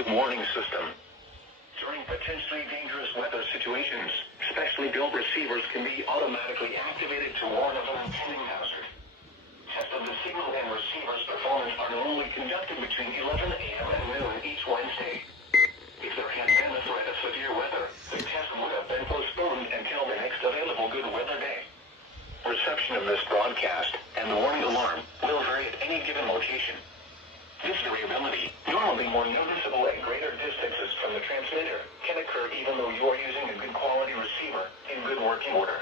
public warning system. During potentially dangerous weather situations, specially built receivers can be automatically activated to warn of an impending hazard. Tests of the signal and receiver's performance are normally conducted between 11 a.m. and noon each Wednesday. If there had been a threat of severe weather, the test would have been postponed until the next available good weather day. Reception of this broadcast and the warning alarm will vary at any given location. This variability, normally more noticeable at greater distances from the transmitter, can occur even though you are using a good quality receiver in good working order.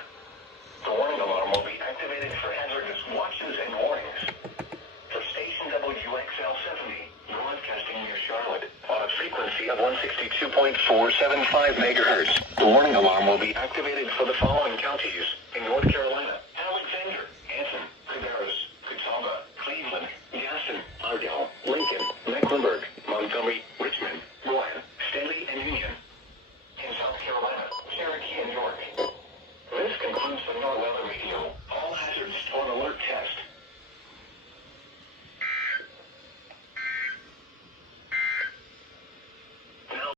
The warning alarm will be activated for hazardous watches and warnings. For station WXL70, broadcasting near Charlotte, on a frequency of 162.475 MHz, the warning alarm will be activated for the following counties in North Carolina.